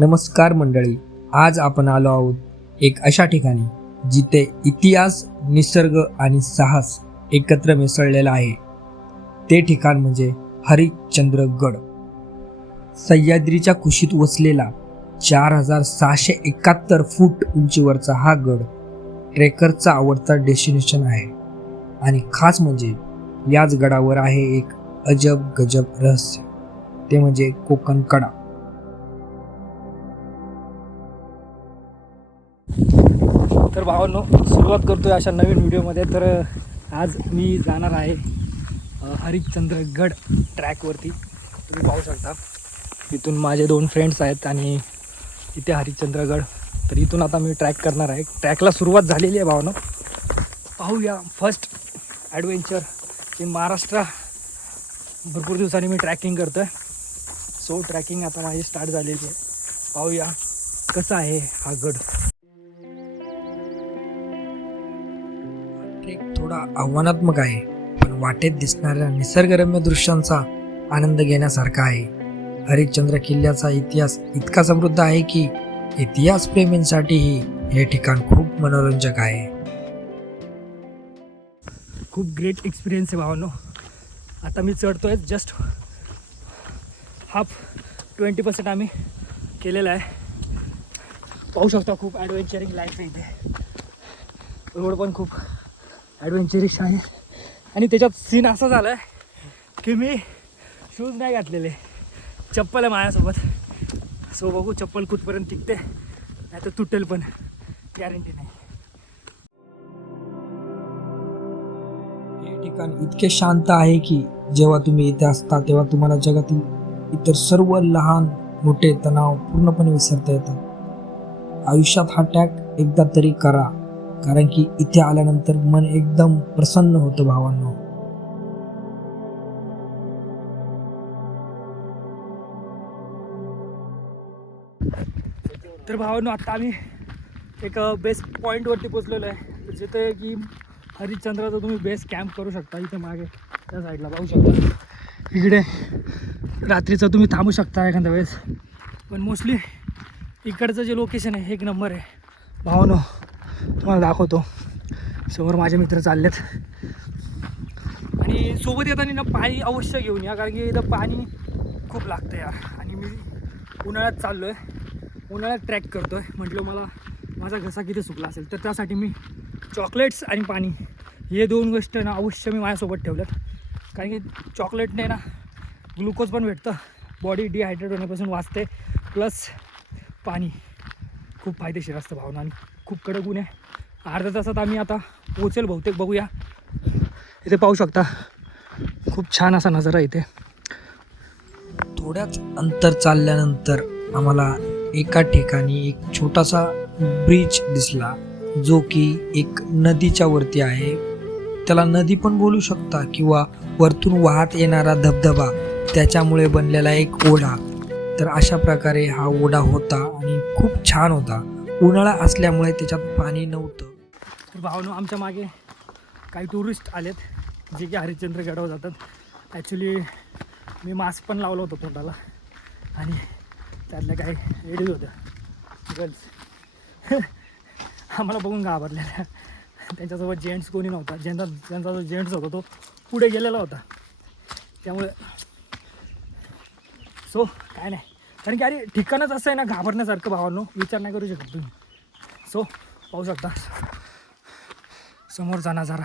नमस्कार मंडळी, आज आपण आलो आहोत एक अशा ठिकाणी जिथे इतिहास, निसर्ग आणि साहस एकत्र मिसळलेला आहे. ते ठिकाण म्हणजे हरिश्चंद्रगड. सह्याद्रीच्या कुशीत वसलेला 4671 फूट उंचीवरचा हा गड ट्रेकरचा आवडता डेस्टिनेशन आहे. आणि खास म्हणजे याच गडावर आहे एक अजब गजब रहस्य, ते म्हणजे कोकण कडा. तर भावांनो, सुरुवात करतोय अशा नवीन व्हिडिओमध्ये. तर आज मी जाणार आहे हरिश्चंद्रगड ट्रॅकवरती. तुम्ही पाहू शकता इथून माझे 2 फ्रेंड्स आहेत आणि इथे हरिश्चंद्रगड. तर इथून आता मी ट्रॅक करणार आहे. ट्रॅकला सुरुवात झालेली आहे भावांनो. पाहूया फर्स्ट ॲडव्हेंचर इन महाराष्ट्र. भरपूर दिवसांनी मी ट्रॅकिंग करतो आहे. सो ट्रॅकिंग आता माझी स्टार्ट झालेली आहे. पाहूया कसा आहे हा गड. ट्रेक थोडा आव्हानात्मक आहे, पण वाटेत दिसणाऱ्या निसर्गरम्य दृश्यांचा आनंद घेण्यासारखा आहे. हरिश्चंद्र किल्ल्याचा इतिहास इतका समृद्ध आहे की इतिहास प्रेमींसाठीही हे ठिकाण खूप मनोरंजक आहे. खूप ग्रेट एक्सपिरियन्स आहे भावांनो. आता मी चढतोय. जस्ट 20% आम्ही केलेला आहे. पाहू शकता खूप ॲडव्हेंचरिंग लाईफ आहे इथे. रोड पण खूप ॲडव्हेंचरिश आहे. आणि त्याच्यात सीन असा झाला आहे की मी शूज नाही घातलेले, चप्पल आहे माझ्यासोबत. सो बघू चप्पल कुठपर्यंत टिकते, नाही तर तुटेल पण गॅरंटी नाही. हे ठिकाण इतके शांत आहे की जेव्हा तुम्ही इथे असता तेव्हा तुम्हाला जगातील इतर सर्व लहान मोठे तणाव पूर्णपणे विसरता येतात. आयुष्यात हा ट्रॅक एकदा तरी करा, कारण की इथे आल्यानंतर मन एकदम प्रसन्न होतं भावांनो. तर भावांनो, आता आम्ही एक बेस पॉईंटवरती पोचलेलो आहे, जिथे की हरिश्चंद्राचा तुम्ही बेस कॅम्प करू शकता. इथे मागे त्या साईडला पाहू शकता. इकडे रात्रीचं तुम्ही थांबू शकता एखाद्या वेळेस. पण मोस्टली इकडचं जे लोकेशन आहे एक नंबर आहे भावांनो. तुम्हाला दाखवतो. समोर माझे मित्र चाललेत. आणि सोबत येताना ना पाणी अवश्य घेऊन या, कारण की इथं पाणी खूप लागतं यार. आणि मी उन्हाळ्यात चाललो आहे, उन्हाळ्यात ट्रॅक करतो आहे. म्हटलं मला माझा घसा किती सुकला असेल, तर त्यासाठी मी चॉकलेट्स आणि पाणी हे 2 गोष्टी ना अवश्य मी माझ्यासोबत ठेवल्यात. कारण की चॉकलेटने ना ग्लुकोज पण भेटतं, बॉडी डिहायड्रेट होण्यापासून वाचते, प्लस पाणी खूप फायदेशीर असतं भावना. आणि खूप कडक ऊन आहे. अर्ध्या तासात आम्ही आता पोचेल बहुतेक. बघूया. इथे पाहू शकता खूप छान असा नजारा इथे. थोड्याच अंतर चालल्यानंतर आम्हाला एका ठिकाणी एक छोटासा ब्रिज दिसला, जो की एक नदीच्या वरती आहे. त्याला नदी पण बोलू शकता किंवा वरतून वाहत येणारा धबधबा, त्याच्यामुळे बनलेला एक ओढा. तर अशा प्रकारे हा ओढा होता आणि खूप छान होता. उन्हाळा असल्यामुळे त्याच्यात पाणी नव्हतं. तर भावांनो, आमच्या मागे काही टुरिस्ट आलेत जे की हरिश्चंद्रगडावर जातात. ॲक्च्युली मी मास्क पण लावलं होतं तोंडाला, आणि त्यातल्या काही लेडीज होत्या, गर्ल्स, आम्हाला बघून घाबरलेल्या. त्यांच्यासोबत जेंट्स कोणी नव्हता. ज्यांचा जो जेंट्स होता तो पुढे गेलेला होता. त्यामुळे सो काय नाही, कारण की अरे ठिकाणच असं आहे ना घाबरण्यासारखं भावांनो, विचार नाही करू शकत तुम्ही. सो पाहू शकता समोरचा नजारा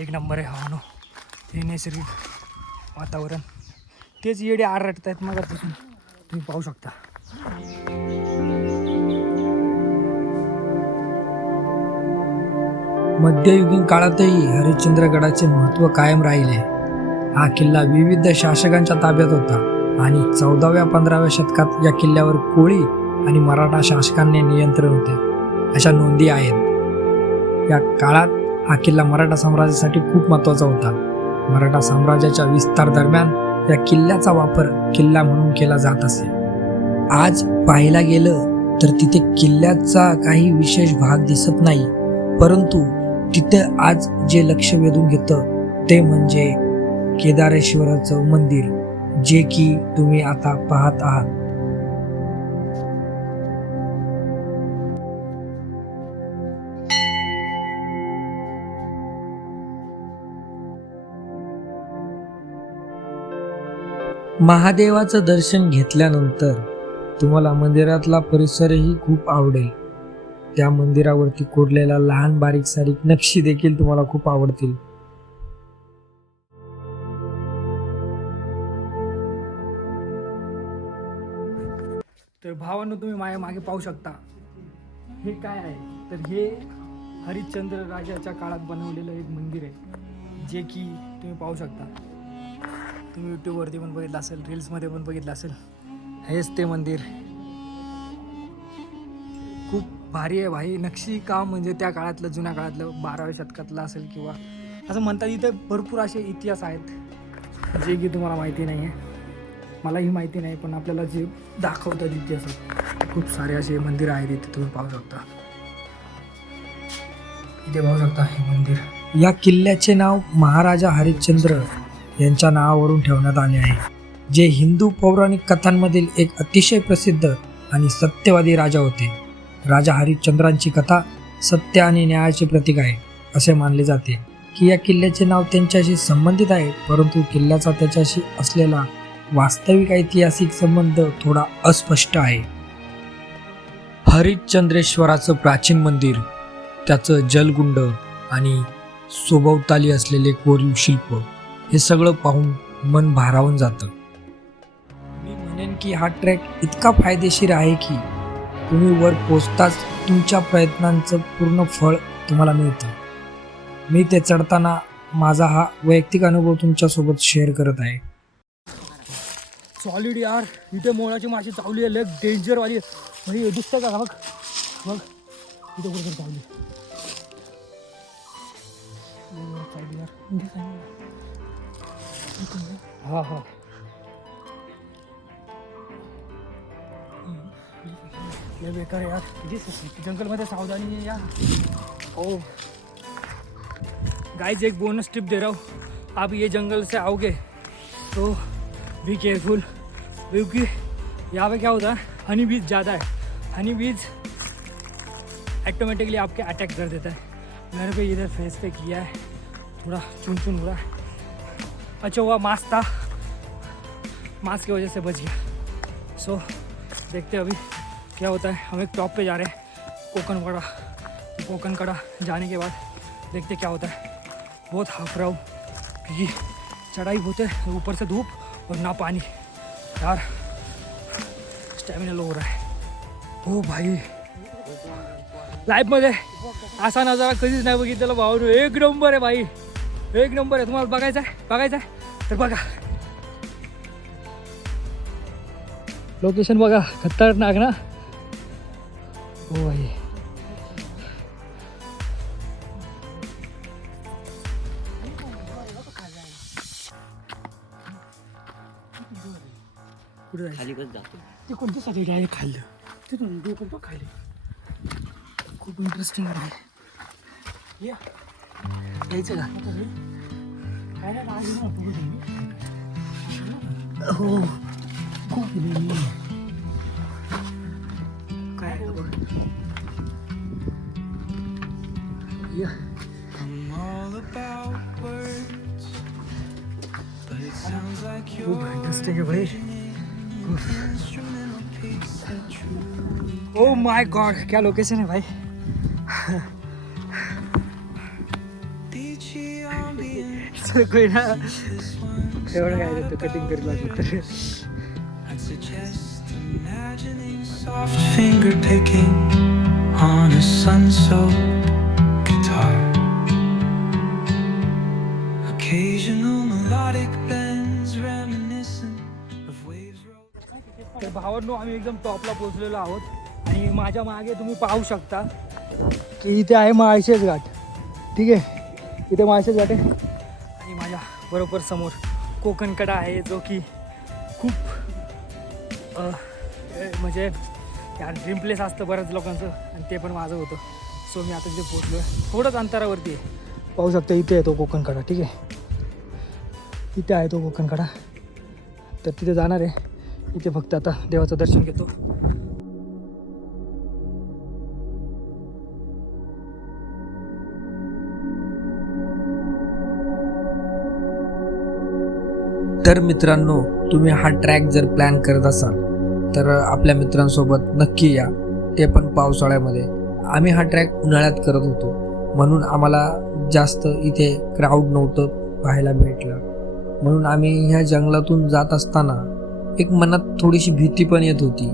एक नंबर आहे भावांनो. हे नैसर्गिक वातावरण, तेच येडे आरडत आहेत मग पासून तुम्ही पाहू शकता. मध्ययुगीन काळातही हरिश्चंद्रगडाचे महत्त्व कायम राहिले. हा किल्ला विविध शासकांच्या ताब्यात होता आणि 14व्या-15व्या शतकात या किल्ल्यावर कोळी आणि मराठा शासकांनी नियंत्रण होते, अशा नोंदी आहेत. या काळात हा किल्ला मराठा साम्राज्यासाठी खूप महत्त्वाचा होता. मराठा साम्राज्याच्या विस्तार दरम्यान या किल्ल्याचा वापर किल्ला म्हणून केला जात असे. आज पाहायला गेलं तर तिथे किल्ल्याचा काही विशेष भाग दिसत नाही, परंतु तिथे आज जे लक्ष वेधून घेतं ते म्हणजे केदारेश्वराचं मंदिर, जे की तुम्ही आता पाहत आहात. महादेवाचं दर्शन घेतल्यानंतर तुम्हाला मंदिरातला परिसरही खूप आवडेल. त्या मंदिरावरती कोरलेल्या लहान बारीक सारीक नक्षी देखील तुम्हाला खूप आवडतील. तर भावांनो, तुम्ही माझ्या मागे पाहू शकता हे काय आहे. तर हे हरिश्चंद्र राजाच्या काळात बनवलेलं एक मंदिर आहे, जे की तुम्ही पाहू शकता. तुम्ही यूट्यूबवरती पण बघितलं असेल, रील्समध्ये पण बघितलं असेल. हेच ते मंदिर. खूप भारी आहे भाई. नक्षी काम म्हणजे त्या काळातलं, जुन्या काळातलं 12व्या शतकातलं असेल किंवा असं म्हणतात. इथे भरपूर असे इतिहास आहेत जे की तुम्हाला माहिती नाही आहे, मलाही माहिती नाही, पण आपल्याला जे दाखवतात इतिहासात खूप सारे असे मंदिर आहेत. इथे तुम्ही पाहू शकता. इथे पाहू शकता हे मंदिर. या किल्ल्याचे नाव महाराजा हरिश्चंद्र यांच्या नावावरून ठेवण्यात आले आहे, जे हिंदू पौराणिक कथांमधील एक अतिशय प्रसिद्ध आणि सत्यवादी राजा होते. राजा हरिश्चंद्रांची कथा सत्य आणि न्यायाचे प्रतीक आहे. असे मानले जाते की या किल्ल्याचे नाव त्यांच्याशी संबंधित आहे, परंतु किल्ल्याचा त्याच्याशी असलेला वास्तविक ऐतिहासिक संबंध थोडा अस्पष्ट आहे. हरिश्चंद्रेश्वराचं प्राचीन मंदिर, त्याचं जलकुंड आणि सभोवताली असलेले कोरीव शिल्प, हे सगळं पाहून मन भारावून जातं. मी म्हणेन की हा ट्रेक इतका फायदेशीर आहे की तुम्ही वर पोचताच तुमच्या प्रयत्नांचं पूर्ण फळ तुम्हाला मिळतं. मी ते चढताना माझा हा वैयक्तिक अनुभव तुमच्यासोबत शेअर करत आहे. सॉलिड यार. इथे मोळाची माशी चावली आहे, लग डेंजरवाली. म्हणजे दिसतं का? बघ बघ, इथे कुठे चावली. हा हा, लय बेकार है यार. जंगल मध्ये सावधानी है यार. ओ गाइस, एक बोनस टिप दे रहा हूँ. आप ये जंगल से आओगे तो बी केयरफुल, क्योंकि यहाँ पे क्या होता है, हनी बीज ज़्यादा है. हनी बीज ऑटोमेटिकली आपके अटैक कर देता है. मेरे पे इधर फेस पे किया है, थोड़ा चुन चुन हो रहा है. अच्छा हुआ मास्क था, मास्क की वजह से बच गया. सो देखते हैं अभी क्या होता है. हम एक टॉप पे जा रहे हैं, कोकन कड़ा जाने के बाद देखते क्या होता है. बहुत हाफ रहा हूँ क्योंकि चढ़ाई बहुत है, ऊपर से धूप और ना पानी. यार स्टॅमिना लो हो रहा है. हो भाई, लाईफमध्ये असा नजारा कधीच नाही बघितलेला भाऊ. एक नंबर आहे भाई, एक नंबर आहे. तुम्हाला बघायचं आहे तर बघा. लोकेशन बघा, खतरनाक ना. हो भाई, कुठे खाली कसं जातो ते, कोणती साठी आहे खाल्लं तिथून डोकं तो खाली. खूप इंटरेस्टिंग आहे. या यायचं का? काय नाही, हो खूप काय या खूप इंटरेस्टिंग आहे भाई. ओ माय गॉड, क्या लोकेशन है भाई. कोई ना एवढं काय देतो, कटिंग करेल असेल तर. Soft finger picking on a sun-soaked guitar. Occasional melodic bends reminiscent of waves. तर भावांनो, आम्ही एकदम टॉपला पोहोचलेलो आहोत आणि माझ्या मागे तुम्ही पाहू शकता की इथे आहे माळशेज घाट. ठीक आहे, इथे माळशेज घाट आहे आणि माझ्या बरोबर समोर कोकण कडा आहे, जो की खूप म्हणजे यार ड्रीम प्लेस असतं बऱ्याच लोकांचं, आणि ते पण माझं होतं. सो मी आता तिथे पोहोचलो आहे, थोडंच अंतरावरती आहे. पाहू शकता इथे आहे तो कोकण कडा. ठीक आहे, इथे आहे तो कोकण कडा. तर तिथे जाणार आहे. इथे फक्त आता देवाचं दर्शन घेतो. तर मित्रांनो, तुम्ही हा ट्रॅक जर प्लॅन करत असाल तर आपल्या मित्रांसोबत नक्की या, ते पण पावसाळ्यामध्ये. आम्ही हा ट्रॅक उन्हाळ्यात करत होतो म्हणून आम्हाला जास्त इथे क्राऊड नव्हतं पाहायला भेटलं. म्हणून आम्ही ह्या जंगलातून जात असताना एक मनात थोडीशी भीती पण येत होती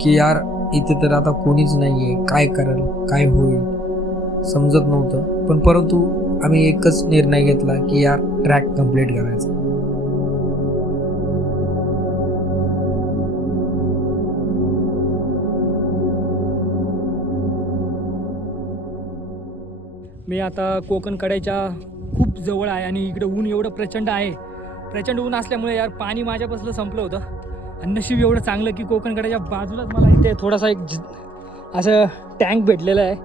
की यार इथे तर आता कोणीच नाही आहे, काय करेल, काय होईल समजत नव्हतं. पण परंतु आम्ही एकच निर्णय घेतला की यार ट्रॅक कंप्लीट करायचा. मी आता कोकण कड्याच्या खूप जवळ आहे आणि इकडे ऊन एवढं प्रचंड आहे. प्रचंड ऊन असल्यामुळे यार पाणी माझ्यापासून संपलं होतं आणि नशीब एवढं चांगलं की कोकण कड्याच्या बाजूलाच मला इथे थोडासा एक असं टँक भेटलेला आहे,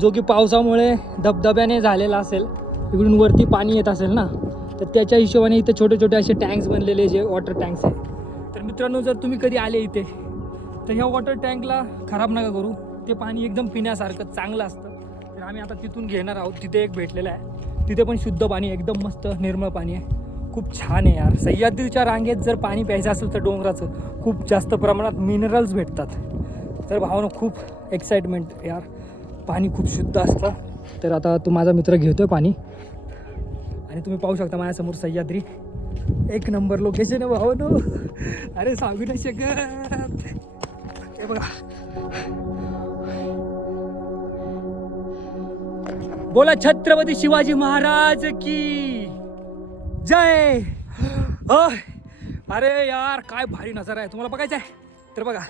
जो की पावसामुळे धबधब्याने झालेला असेल. इकडून वरती पाणी येत असेल ना, तर त्याच्या हिशोबाने इथे छोटे छोटे असे टँक्स बनलेले जे वॉटर टँक्स आहे. तर मित्रांनो, जर तुम्ही कधी आले इथे तर ह्या वॉटर टँकला खराब नका करू. ते पाणी एकदम पिण्यासारखं चांगलं असतं. तर आम्ही आता तिथून घेणार आहोत. तिथे एक भेटलेलं आहे, तिथे पण शुद्ध पाणी, एकदम मस्त निर्मळ पाणी आहे. खूप छान आहे यार. सह्याद्रीच्या रांगेत जर पाणी प्यायचं असेल तर डोंगराचं खूप जास्त प्रमाणात मिनरल्स भेटतात. तर भावानं खूप एक्साइटमेंट यार, पाणी खूप शुद्ध असतं. तर आता तो माझा मित्र घेतोय पाणी आणि तुम्ही पाहू शकता माझ्यासमोर सह्याद्री. एक नंबर लोकेशन आहे भावानो, अरे सांगू नाही शकत. हे बघा, बोला छत्रपती शिवाजी महाराज की जय. अरे यार काय भारी नजारा आहे, तुम्हाला बघायचं आहे तर बघा.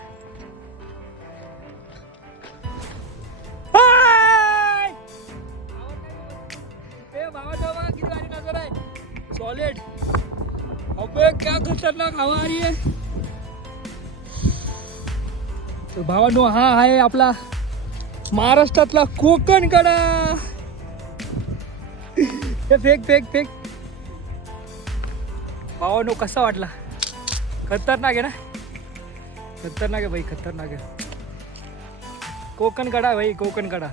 किती भारी नजारा आहे, सॉलिड. अबे क्या खतरनाक हवा आ रही है. तर भावांनो, हा आहे आपला महाराष्ट्रातला कोकण कडा. हे फेक फेक फेक. भावांनो, कसा वाटला? खतरनाक आहे ना, खतरनाक आहे भाई, खतरनाक आहे. कोकण कडा भाई, कोकण कडा.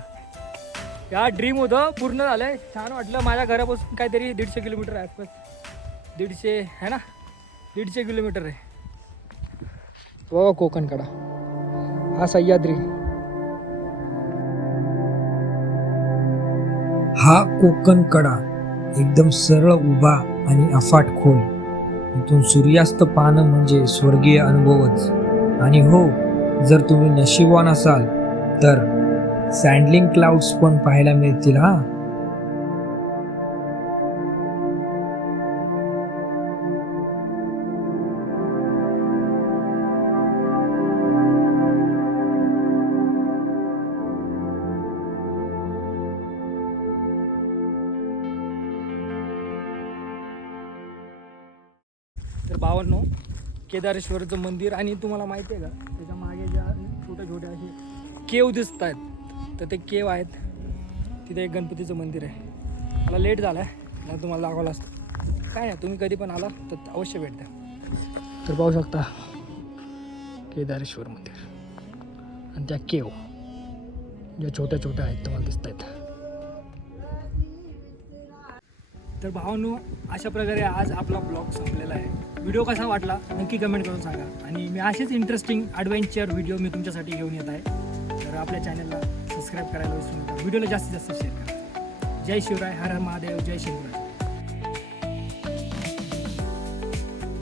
या ड्रीम होतं, पूर्ण झालंय. छान वाटलं. माझ्या घरापासून काहीतरी 150 किलोमीटर आहे आसपास. 150 आहे ना, 150 किलोमीटर आहे. बघा कोकण कडा, हा सह्याद्री. हा कोकण कडा एकदम सरळ उभा आणि अफाट खोल. इथून सूर्यास्त पाहणं म्हणजे स्वर्गीय अनुभवच. आणि हो, जर तुम्ही नशीबवान असाल तर सँडलिंग क्लाउड्स पण पाहायला मिळतील. हा, तर भावांनो, केदारेश्वरचं मंदिर आणि तुम्हाला माहिती आहे का, त्याच्या मागे ज्या छोट्या छोट्या असे केव दिसत आहेत, तर ते केव आहेत. तिथे एक गणपतीचं मंदिर आहे. मला लेट झाला आहे, मला तुम्हाला दाखवलं असतं. काय नाही, तुम्ही कधी पण आला तर अवश्य भेट द्या. तर पाहू शकता केदारेश्वर मंदिर आणि त्या केव ज्या छोट्या छोट्या आहेत तुम्हाला दिसत आहेत. तर भावांनो, अशा प्रकारे आज आपला ब्लॉग संपलेला आहे. व्हिडिओ कसा वाटला नक्की कमेंट करून सांगा. आणि मी असेच इंटरेस्टिंग ॲडव्हेंचर व्हिडिओ मी तुमच्यासाठी घेऊन येत आहे. तर आपल्या चॅनलला सबस्क्राईब करायला विसरू नका. व्हिडिओला जास्तीत जास्त शेअर करा. जय शिवराय, हर हर महादेव, जय शिवराय.